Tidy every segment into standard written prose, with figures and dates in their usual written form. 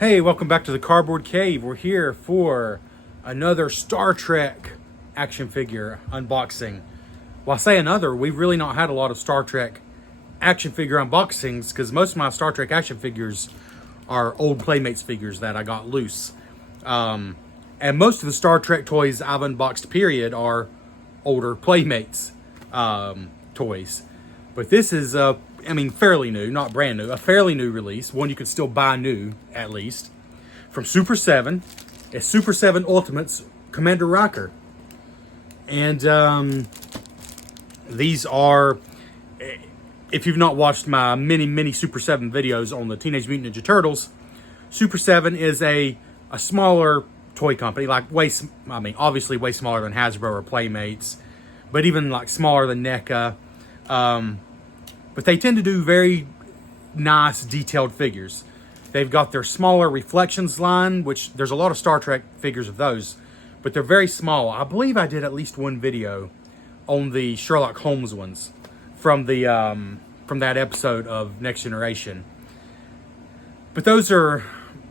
Hey, welcome back to the Cardboard Cave. We're here for another Star Trek action figure unboxing. Well, I say another, we've really not had a lot of Star Trek action figure unboxings because most of my Star Trek action figures are old Playmates figures that I got loose. And most of the Star Trek toys I've unboxed, period, are older Playmates toys. But this is fairly new, not brand new, a fairly new release, one you can still buy new, at least, from Super 7. It's Super 7 Ultimates Commander Riker. And these are, if you've not watched my many Super 7 videos on the Teenage Mutant Ninja Turtles, Super 7 is a smaller toy company, like obviously way smaller than Hasbro or Playmates, but even like smaller than NECA. But they tend to do very nice, detailed figures. They've got their smaller Reflections line, which there's a lot of Star Trek figures of those, but they're very small. I believe I did at least one video on the Sherlock Holmes ones from that episode of Next Generation. But those are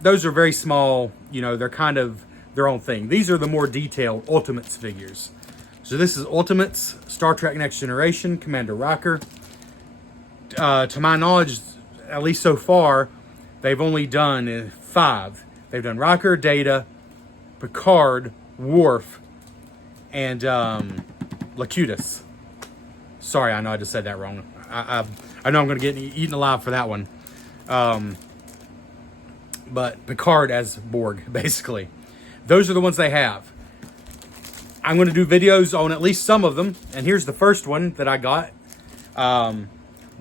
very small. You know, they're kind of their own thing. These are the more detailed Ultimates figures. So this is Ultimates Star Trek Next Generation Commander Riker. To my knowledge, at least so far, they've only done 5. They've done Riker, Data, Picard, Worf, and Locutus. Sorry, I know I just said that wrong. I know I'm going to get eaten alive for that one. But Picard as Borg, basically. Those are the ones they have. I'm going to do videos on at least some of them. And here's the first one that I got.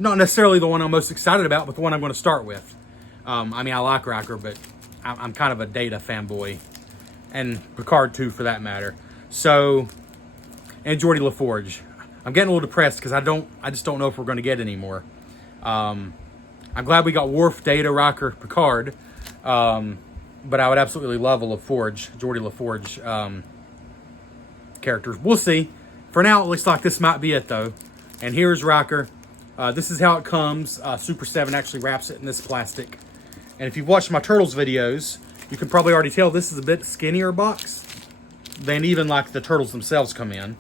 Not necessarily the one I'm most excited about, but the one I'm going to start with. I like Riker, but I'm kind of a Data fanboy. And Picard, too, for that matter. So, and Geordi LaForge. I'm getting a little depressed because I just don't know if we're going to get any more. I'm glad we got Worf, Data, Riker, Picard. But I would absolutely love a LaForge, Geordi LaForge characters. We'll see. For now, it looks like this might be it, though. And here's Riker. This is how it comes. Super 7 actually wraps it in this plastic. And if you've watched my Turtles videos, you can probably already tell this is a bit skinnier box than even like the Turtles themselves come in.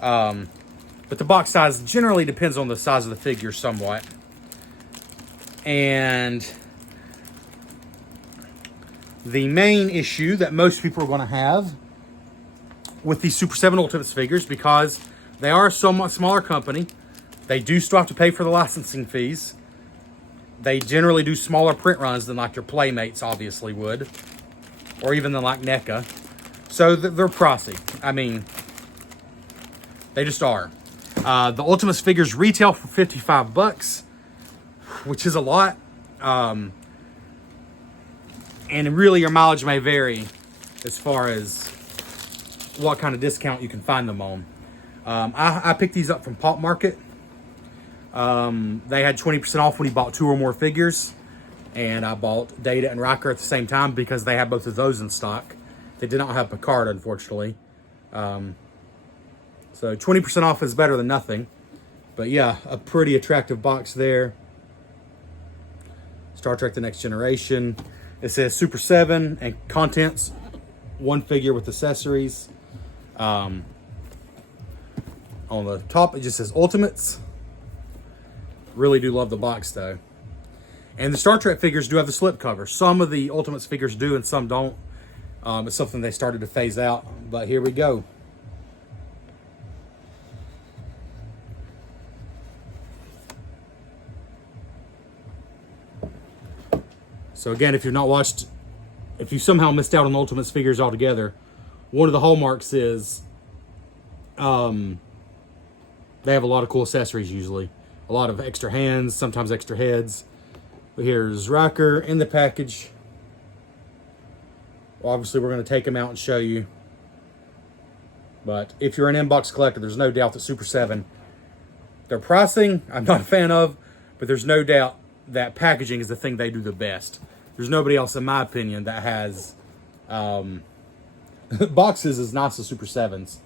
But the box size generally depends on the size of the figure somewhat. And the main issue that most people are going to have with these Super 7 Ultimates figures, because they are a somewhat smaller company, they do still have to pay for the licensing fees. They generally do smaller print runs than like your Playmates obviously would, or even than like NECA. So they're pricey. I mean, they just are. The Ultimates figures retail for $55, which is a lot. And really your mileage may vary as far as what kind of discount you can find them on. I picked these up from Pop Market. They had 20% off when you bought 2 or more figures, and I bought Data and Riker at the same time because they had both of those in stock. They did not have Picard, unfortunately. So 20% off is better than nothing. But yeah, a pretty attractive box there. Star Trek The Next Generation. It says Super 7 and contents, 1 figure with accessories. On the top, it just says Ultimates. Really do love the box, though. And the Star Trek figures do have the slipcover. Some of the Ultimates figures do and some don't. It's something they started to phase out. But here we go. So again, if you've not watched, if you somehow missed out on Ultimates figures altogether, one of the hallmarks is they have a lot of cool accessories usually. A lot of extra hands, sometimes extra heads. But here's Riker in the package. Well, obviously, we're going to take them out and show you. But if you're an inbox collector, there's no doubt that Super 7, their pricing, I'm not a fan of, but there's no doubt that packaging is the thing they do the best. There's nobody else, in my opinion, that has boxes as nice as Super 7's.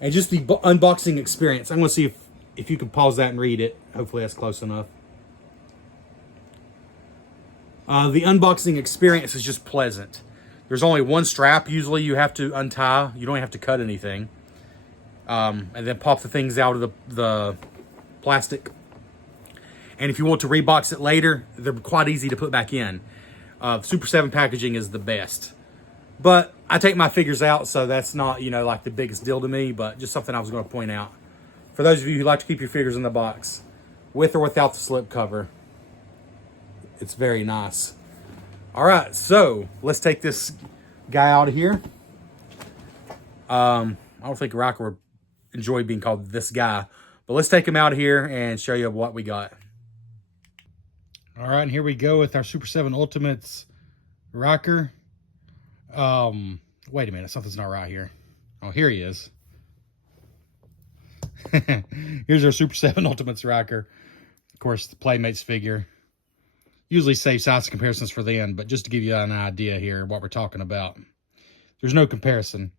And just the unboxing experience. I'm going to see if you can pause that and read it. Hopefully that's close enough. The unboxing experience is just pleasant. There's only one strap usually you have to untie. You don't have to cut anything. And then pop the things out of the plastic. And if you want to rebox it later, they're quite easy to put back in. Super 7 packaging is the best. But I take my figures out, so that's not, like the biggest deal to me, but just something I was going to point out. For those of you who like to keep your figures in the box, with or without the slip cover, it's very nice. All right, so let's take this guy out of here. I don't think Riker would enjoy being called this guy, but let's take him out of here and show you what we got. All right, and here we go with our Super 7 Ultimates Riker. Wait a minute, something's not right here. Oh, here he is. Here's our Super 7 Ultimates Riker. Of course, the Playmates figure. Usually save size comparisons for the end, but just to give you an idea here what we're talking about. There's no comparison.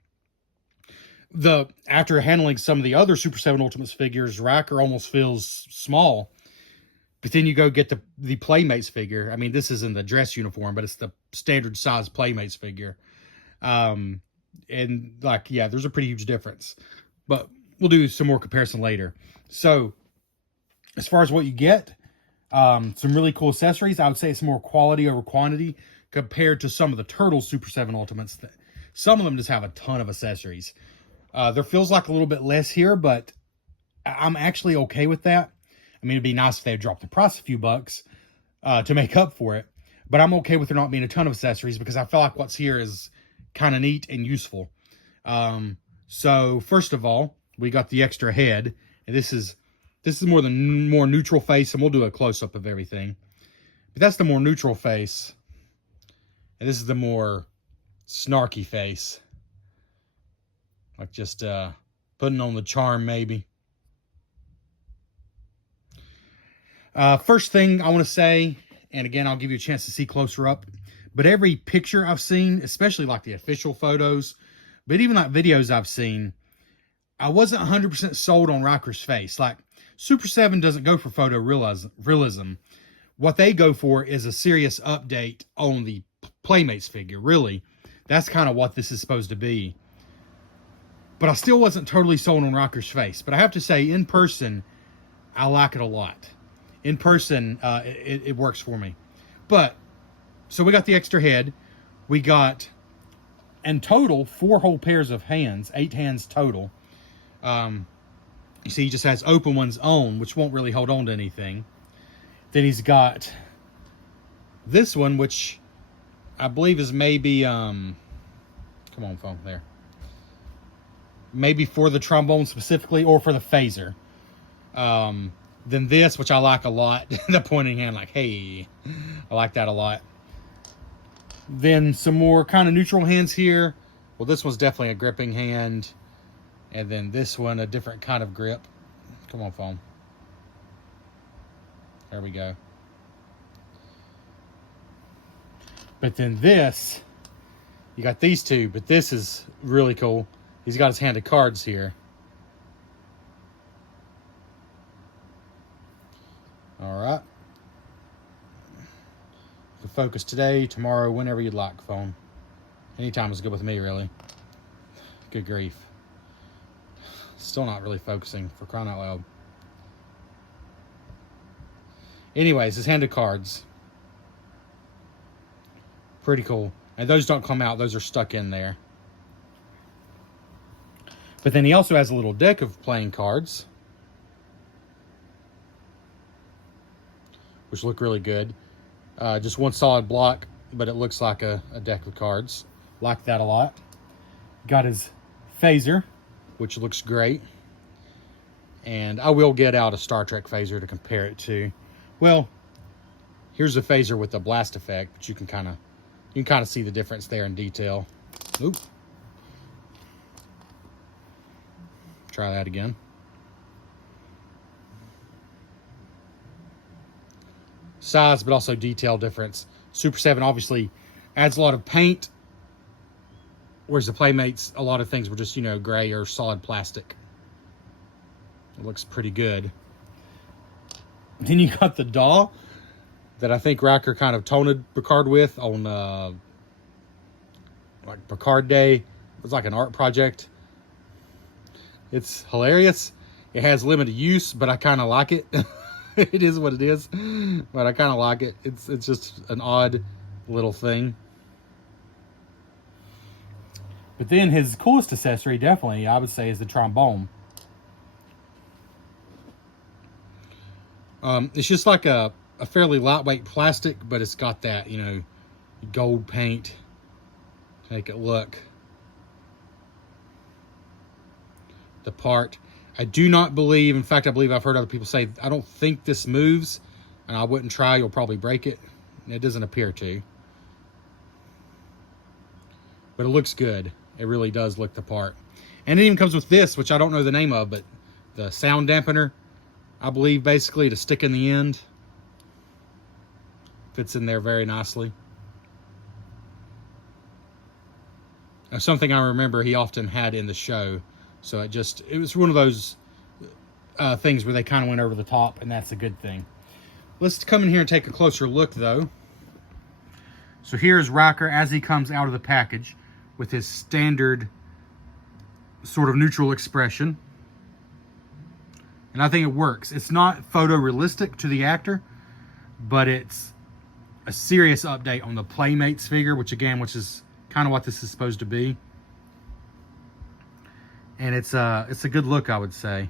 After handling some of the other Super 7 Ultimates figures, Riker almost feels small. But then you go get the Playmates figure. I mean, this isn't the dress uniform, but it's the standard size Playmates figure. And like, yeah, there's a pretty huge difference. But we'll do some more comparison later. So, as far as what you get, some really cool accessories. I would say it's more quality over quantity compared to some of the Turtles Super 7 Ultimates. Some of them just have a ton of accessories. There feels like a little bit less here, but I'm actually okay with that. I mean, it'd be nice if they had dropped the price a few bucks to make up for it. But I'm okay with there not being a ton of accessories because I feel like what's here is kind of neat and useful. So first of all, we got the extra head. And this is more neutral face, and we'll do a close-up of everything. But that's the more neutral face. And this is the more snarky face. Like just putting on the charm, maybe. First thing I want to say, and again, I'll give you a chance to see closer up, but every picture I've seen, especially like the official photos, but even like videos I've seen, I wasn't 100% sold on Riker's face. Like, Super 7 doesn't go for photo realism. What they go for is a serious update on the Playmates figure, really. That's kind of what this is supposed to be. But I still wasn't totally sold on Riker's face. But I have to say, in person, I like it a lot. In person, it works for me. But, so we got the extra head. We got, in total, 4 whole pairs of hands. 8 hands total. You see, he just has open ones on, which won't really hold on to anything. Then he's got this one, which I believe is maybe, come on, phone, there. Maybe for the trombone specifically, or for the phaser. Then this, which I like a lot, the pointing hand, like, hey, I like that a lot. Then some more kind of neutral hands here. Well, this one's definitely a gripping hand. And then this one, a different kind of grip. Come on, phone. There we go. But then this, you got these two, but this is really cool. He's got his hand of cards here. All right. You can focus today, tomorrow, whenever you'd like, phone. Anytime is good with me, really. Good grief. Still not really focusing, for crying out loud. Anyways, his hand of cards. Pretty cool. And those don't come out. Those are stuck in there. But then he also has a little deck of playing cards, which look really good. Just one solid block, but it looks like a deck of cards. Like that a lot. Got his phaser, which looks great. And I will get out a Star Trek phaser to compare it to. Well, here's a phaser with the blast effect, but you can kind of see the difference there in detail. Oop. Try that again. Size, but also detail difference. Super 7 obviously adds a lot of paint, whereas the Playmates, a lot of things were just, gray or solid plastic. It looks pretty good. Then you got the doll. that I think Riker kind of taunted Picard with on like Picard Day. It was like an art project. It's hilarious. It has limited use, but I kind of like it. It is what it is, but I kind of like it. It's just an odd little thing. But then his coolest accessory, definitely, I would say, is the trombone. It's just like a fairly lightweight plastic, but it's got that, you know, gold paint to make it look the part. I do not believe, in fact, I believe I've heard other people say, I don't think this moves, and I wouldn't try, you'll probably break it. It doesn't appear to. But it looks good. It really does look the part. And it even comes with this, which I don't know the name of, but the sound dampener, I believe, basically, to stick in the end. Fits in there very nicely. Something I remember he often had in the show. So it was one of those things where they kind of went over the top, and that's a good thing. Let's come in here and take a closer look, though. So here's Riker as he comes out of the package with his standard sort of neutral expression. And I think it works. It's not photorealistic to the actor, but it's a serious update on the Playmates figure, which is kind of what this is supposed to be. And it's a good look, I would say.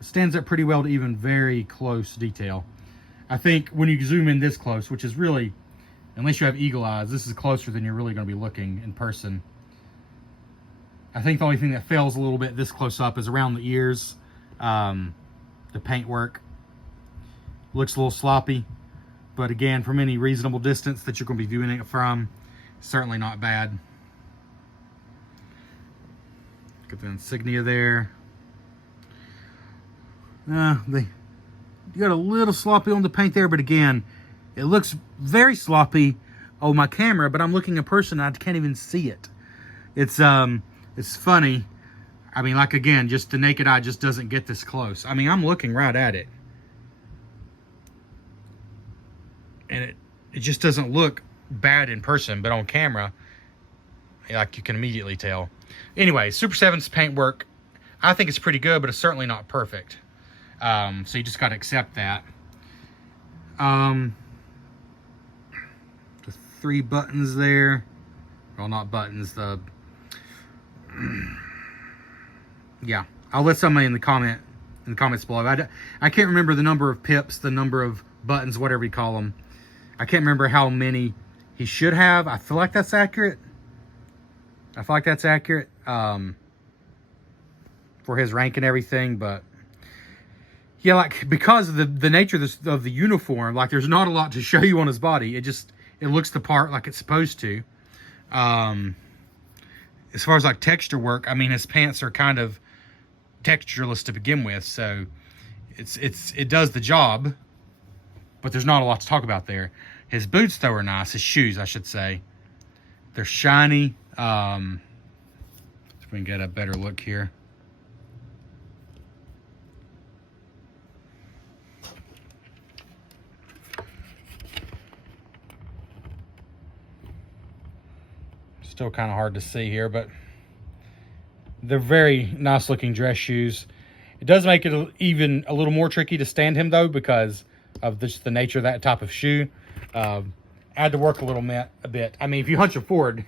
It stands up pretty well to even very close detail. I think when you zoom in this close, which is really, unless you have eagle eyes, this is closer than you're really going to be looking in person. I think the only thing that fails a little bit this close up is around the ears. The paintwork looks a little sloppy, but again, from any reasonable distance that you're going to be viewing it from, certainly not bad. Get the insignia there. You got a little sloppy on the paint there, but again, it looks very sloppy on my camera, but I'm looking in person and I can't even see it. It's funny. I mean, like, again, just the naked eye just doesn't get this close. I mean, I'm looking right at it. And it just doesn't look bad in person, but on camera, like, you can immediately tell. Anyway, Super 7's paintwork, I think it's pretty good, but it's certainly not perfect. So you just got to accept that. The 3 buttons there. Well, not buttons. Yeah, I'll let somebody in the comments below. I can't remember the number of pips, the number of buttons, whatever you call them. I can't remember how many he should have. I feel like that's accurate. For his rank and everything, but yeah, like, because of the nature of the uniform, like, there's not a lot to show you on his body. It looks the part like it's supposed to. As far as like texture work, I mean, his pants are kind of textureless to begin with, so it does the job, but there's not a lot to talk about there. His boots, though, are nice. His shoes, I should say. They're shiny. If we can get a better look here. Still kind of hard to see here, but they're very nice looking dress shoes. It does make it even a little more tricky to stand him, though, because of just the nature of that type of shoe. I had to work a bit. I mean, if you hunch him forward,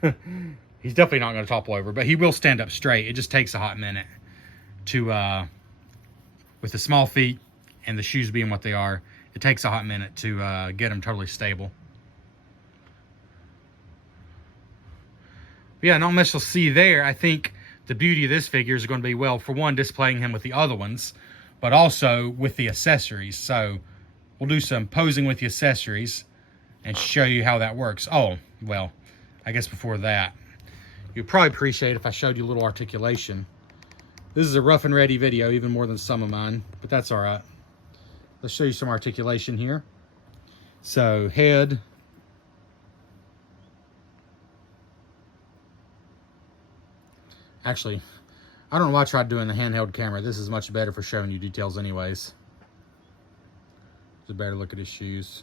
he's definitely not going to topple over, but he will stand up straight. It just takes a hot minute to, with the small feet and the shoes being what they are, it takes a hot minute to get him totally stable. Yeah, not much you'll see there. I think the beauty of this figure is going to be, well, for one, displaying him with the other ones, but also with the accessories. So we'll do some posing with the accessories and show you how that works. Oh, well, I guess before that, you'd probably appreciate if I showed you a little articulation. This is a rough and ready video, even more than some of mine, but that's all right. Let's show you some articulation here. So, head. Actually, I don't know why I tried doing the handheld camera. This is much better for showing you details anyways. a better look at his shoes.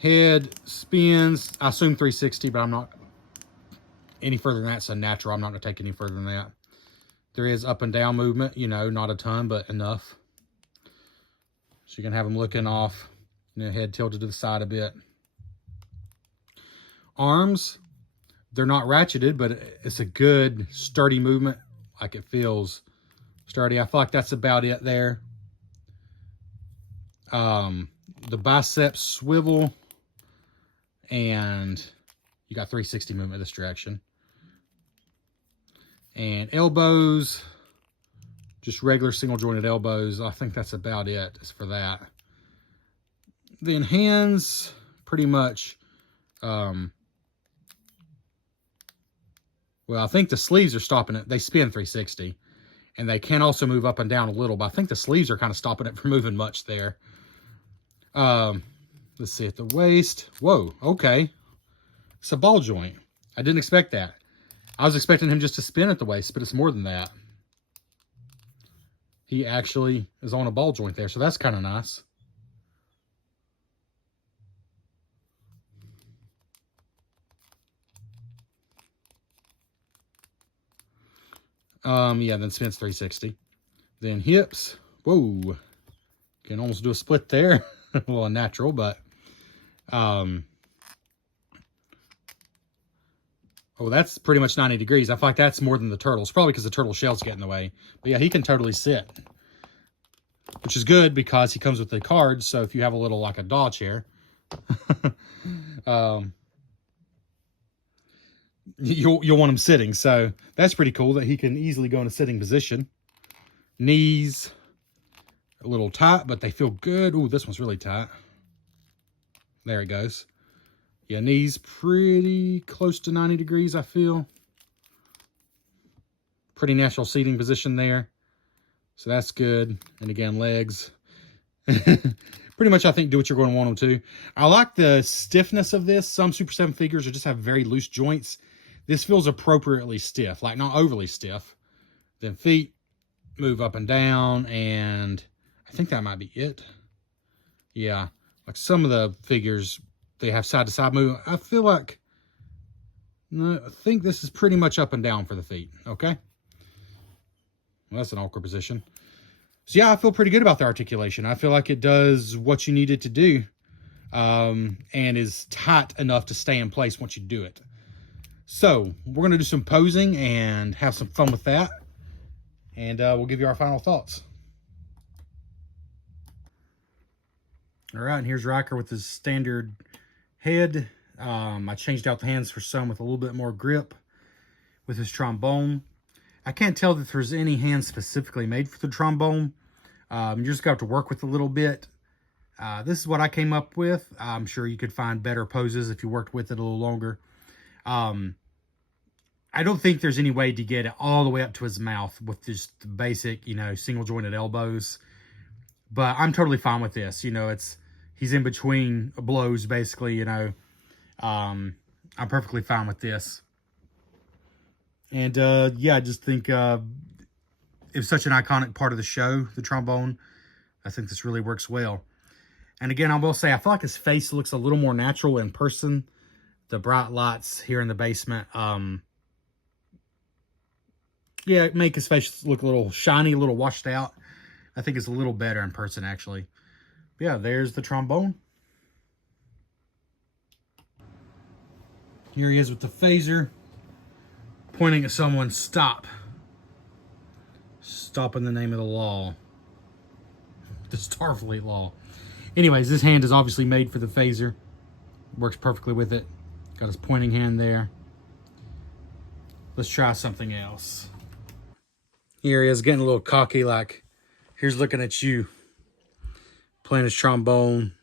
Head spins, I assume 360, but I'm not any further than that. It's a natural. I'm not going to take any further than that. There is up and down movement, you know, not a ton, but enough. So you can have him looking off, you know, head tilted to the side a bit. Arms, they're not ratcheted, but it's a good sturdy movement. Like it feels sturdy. I feel like that's about it there. The biceps swivel, and you got 360 movement this direction. And elbows, just regular single jointed elbows. I think that's about it as for that. Then hands, pretty much, well, I think the sleeves are stopping it. They spin 360, and they can also move up and down a little, but I think the sleeves are kind of stopping it from moving much there. Let's see, at the waist. Whoa, okay. It's a ball joint. I didn't expect that. I was expecting him just to spin at the waist, but it's more than that. He actually is on a ball joint there, so that's kind of nice. Yeah, then spins 360. Then hips. Whoa. Can almost do a split there. Well, a natural, but oh, that's pretty much 90 degrees. I feel like that's more than the turtles, probably because the turtle shells get in the way. But yeah, he can totally sit, which is good because he comes with the cards. So if you have a little, like a doll chair, you'll want him sitting. So that's pretty cool that he can easily go in a sitting position. Knees, a little tight, but they feel good. Ooh, this one's really tight. There it goes. Yeah, knees pretty close to 90 degrees, I feel. Pretty natural seating position there. So that's good. And again, legs. Pretty much, I think, do what you're going to want them to. I like the stiffness of this. Some Super 7 figures just have very loose joints. This feels appropriately stiff, like not overly stiff. Then feet move up and down, and I think that might be it. Yeah, like some of the figures, they have side-to-side movement. I feel like, no, I think this is pretty much up and down for the feet, okay? Well, that's an awkward position. So yeah, I feel pretty good about the articulation. I feel like it does what you need it to do, and is tight enough to stay in place once you do it. So we're going to do some posing and have some fun with that, and we'll give you our final thoughts. All right, and here's Riker with his standard head. I changed out the hands for some with a little bit more grip with his trombone. I can't tell that there's any hands specifically made for the trombone. You just got to work with a little bit. This is what I came up with. I'm sure you could find better poses if you worked with it a little longer. I don't think there's any way to get it all the way up to his mouth with just the basic, you know, single jointed elbows. But I'm totally fine with this. You know, he's in between blows, basically, you know. I'm perfectly fine with this. And, yeah, I just think it's such an iconic part of the show, the trombone. I think this really works well. And again, I will say, I feel like his face looks a little more natural in person. The bright lights here in the basement, yeah, make his face look a little shiny, a little washed out. I think it's a little better in person, actually. But yeah, there's the trombone. Here he is with the phaser, pointing at someone. Stop. Stop in the name of the law. The Starfleet law. Anyways, this hand is obviously made for the phaser. Works perfectly with it. Got his pointing hand there. Let's try something else. Here he is getting a little cocky, like, here's looking at you. Playing his trombone.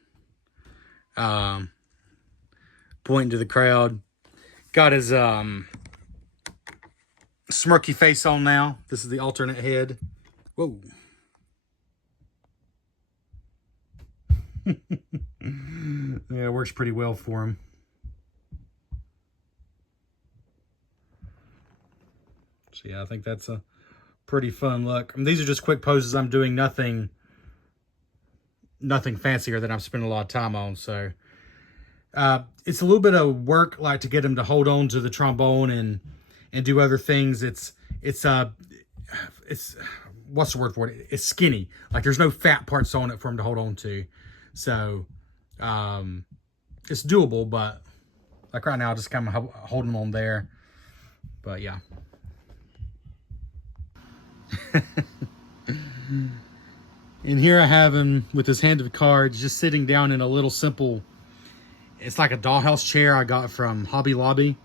Pointing to the crowd. Got his smirky face on now. This is the alternate head. Whoa. Yeah, it works pretty well for him. So yeah, I think that's a pretty fun look. I mean, these are just quick poses. I'm doing nothing nothing fancier that I'm spending a lot of time on. So it's a little bit of work, like to get him to hold on to the trombone and do other things. It's what's the word for it? It's skinny. Like there's no fat parts on it for him to hold on to. So it's doable, but like right now, I just kind of hold him on there. But yeah. And here I have him with his hand of cards, just sitting down in a little simple, it's like a dollhouse chair I got from Hobby Lobby.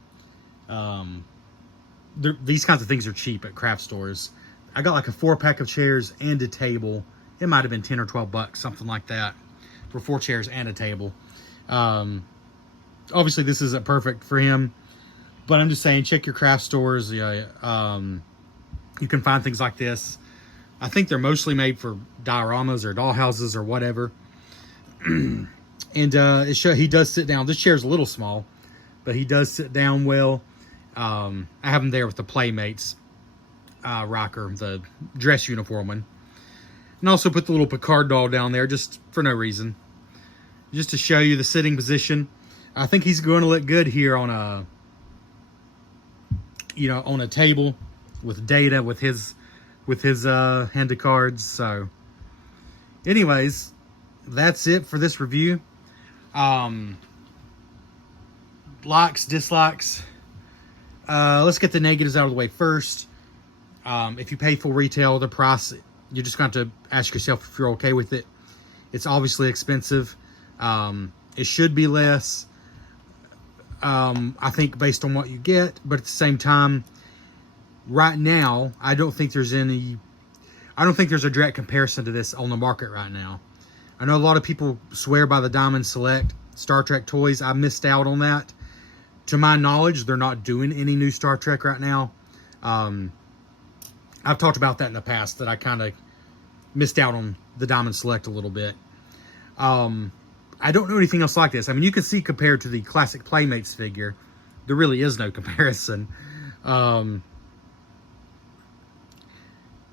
These kinds of things are cheap at craft stores. I got like a 4-pack of chairs and a table. It might have been 10 or 12 bucks, something like that, for 4 chairs and a table. Obviously this isn't perfect for him, but I'm just saying, check your craft stores. Yeah, you can find things like this. I think they're mostly made for dioramas or dollhouses or whatever. And he does sit down. This chair's a little small, but he does sit down well. I have him there with the Playmates Riker, the dress uniform one. And also put the little Picard doll down there just for no reason. Just to show you the sitting position. I think he's going to look good here on a, on a table with Data, with his hand of cards. So anyways, that's it for this review. Likes, dislikes. Let's get the negatives out of the way first. If you pay full retail, the price, you're just going to ask yourself if you're okay with it. It's obviously expensive. It should be less, I think, based on what you get. But at the same time, right now, I don't think there's a direct comparison to this on the market right now. I know a lot of people swear by the Diamond Select Star Trek toys. I missed out on that. To my knowledge, they're not doing any new Star Trek right now. I've talked about that in the past, that I kind of missed out on the Diamond Select a little bit. I don't know anything else like this. I mean, you can see compared to the classic Playmates figure, there really is no comparison.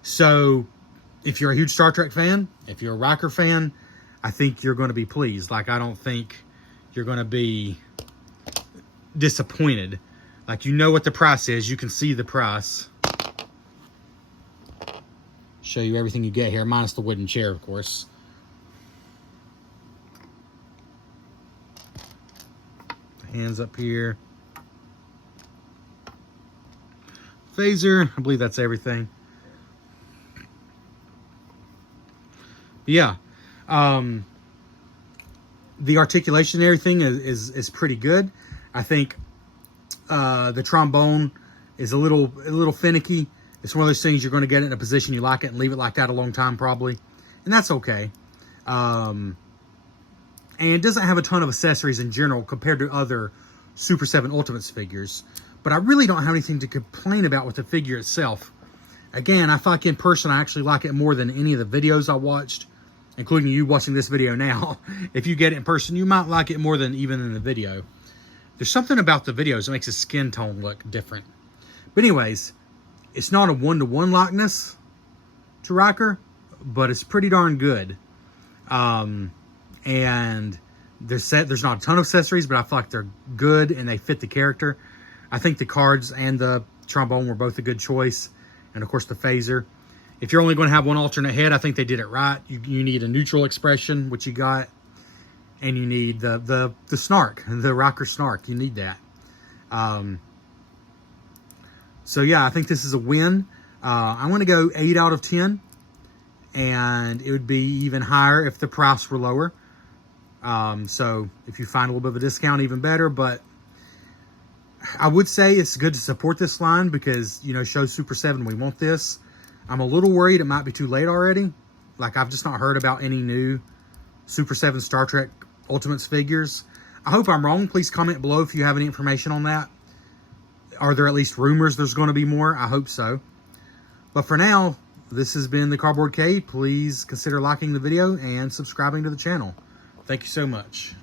So, if you're a huge Star Trek fan, if you're a Riker fan, I think you're going to be pleased. Like, I don't think you're going to be disappointed. Like, you know what the price is. You can see the price. Show you everything you get here, minus the wooden chair, of course. Hands up here. Phaser, I believe that's everything. Yeah. The articulation and everything is pretty good. I think the trombone is a little finicky. It's one of those things you're going to get it in a position you like it and leave it like that a long time probably. And that's okay. And it doesn't have a ton of accessories in general compared to other Super 7 Ultimates figures. But I really don't have anything to complain about with the figure itself. Again, I feel like in person I actually like it more than any of the videos I watched, including you watching this video now. If you get it in person, you might like it more than even in the video. There's something about the videos that makes his skin tone look different. But anyways, it's not a one-to-one likeness to Riker, but it's pretty darn good. And there's not a ton of accessories, but I feel like they're good and they fit the character. I think the cards and the trombone were both a good choice. And of course the phaser. If you're only going to have one alternate head, I think they did it right. You need a neutral expression, which you got. And you need the snark, the Riker snark. You need that. So yeah, I think this is a win. I'm going to go 8 out of 10. And it would be even higher if the price were lower. So if you find a little bit of a discount, even better. But I would say it's good to support this line because, show Super 7 we want this. I'm a little worried it might be too late already. Like, I've just not heard about any new Super 7 Star Trek Ultimates figures. I hope I'm wrong. Please comment below if you have any information on that. Are there at least rumors there's going to be more? I hope so. But for now, this has been the Cardboard Cade. Please consider liking the video and subscribing to the channel. Thank you so much.